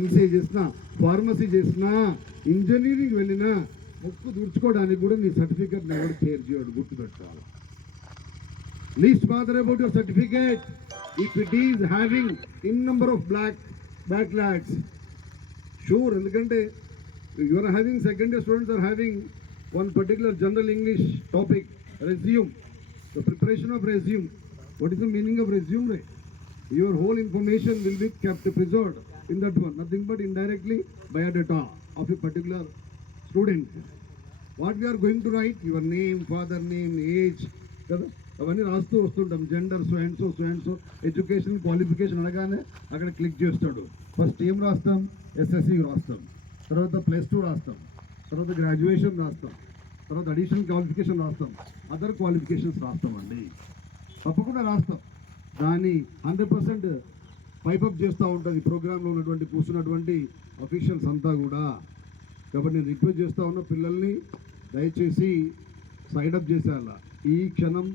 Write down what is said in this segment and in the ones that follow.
MCA చేసినా, pharmacy చేసినా, engineering వెళ్ళినా ముక్కు దూర్చుకోవడానికి కూడా నీ సర్టిఫికేట్ ఎవరు షేర్ చేయడు, గుర్తుపెట్టుకోవాలి. Least bother about your certificate if it is having in number of backlogs. Sure, ఎందుకంటే you are having second year students are having one particular general English topic, resume, the preparation of resume. What is the meaning of resume? Your whole information will be kept preserved in that one, nothing but indirectly biodata of a particular student. What we are going to write, your name, father name, age, కదా అవన్నీ రాస్తూ వస్తుంటాం. Gender so and so education qualification అనగానే అక్కడ click చేస్తాడు. First ఏం రాస్తాం? SSC రాస్తాం, తర్వాత +2 రాస్తాం, తర్వాత గ్రాడ్యుయేషన్ రాస్తాం, తర్వాత అడిషనల్ క్వాలిఫికేషన్ రాస్తాం, అదర్ క్వాలిఫికేషన్స్ రాస్తామండి. తప్పకుండా రాస్తాం. దాన్ని 100% పైపప్ చేస్తూ ఉంటుంది ప్రోగ్రాంలో ఉన్నటువంటి కూర్చున్నటువంటి అఫీషియల్స్ అంతా కూడా. కాబట్టి నేను రిక్వెస్ట్ చేస్తూ ఉన్న పిల్లల్ని దయచేసి సైడప్ చేసేయాల. ఈ క్షణం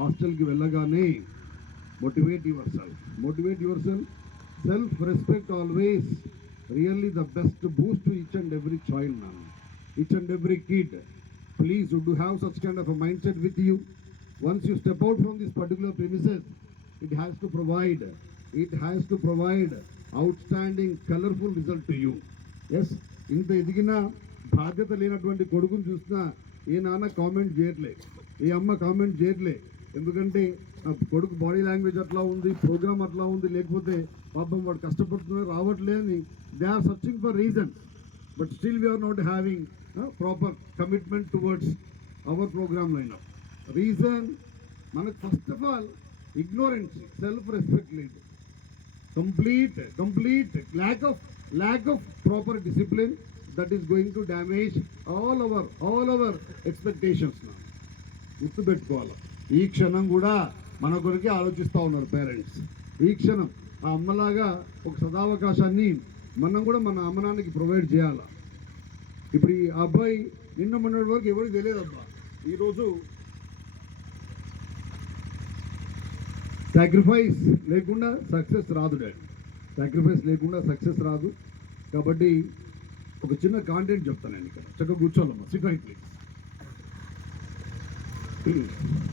హాస్టల్కి వెళ్ళగానే motivate your self respect always really the best boost to each and every child, man, each and every kid. Please do have such kind of a mindset with you. Once you step out from this particular premises, it has to provide outstanding colorful result to you. Yes, ఇంత ఎదిగిన బాధ్యత లేనటువంటి కొడుకుని చూసినా ఏ నాన్న comment చేయట్లే, ఏ అమ్మ comment చేయట్లే. ఎందుకంటే కొడుకు బాడీ లాంగ్వేజ్ అట్లా ఉంది, ప్రోగ్రామ్ అట్లా ఉంది, లేకపోతే పాపం వాడు కష్టపడుతున్నారు రావట్లే అని they are searching for reason. But still we are not having proper commitment towards our programme line up. Reason మనకు first of all ignorance, self respect లేదు, complete lack of proper discipline that is going to damage all our expectations. గుర్తుపెట్టుకోవాలి, ఈ క్షణం కూడా మన కొరకే ఆలోచిస్తూ ఉన్నారు పేరెంట్స్. ఈ క్షణం ఆ అమ్మలాగా ఒక సదావకాశాన్ని మనం కూడా మన అమ్మనాన్నకి ప్రొవైడ్ చేయాలి. ఇప్పుడు ఈ అబ్బాయి నిన్న మొన్నటి వరకు ఎవరికి తెలియదు అబ్బా, ఈరోజు సాక్రిఫైస్ లేకుండా సక్సెస్ రాదు డాడీ, సాక్రిఫైస్ లేకుండా సక్సెస్ రాదు. కాబట్టి ఒక చిన్న కాంటెంట్ చెప్తాను నేను ఇక్కడ. చక్కగా కూర్చోవాలమ్మా, సిట్ రైట్ ప్లీజ్.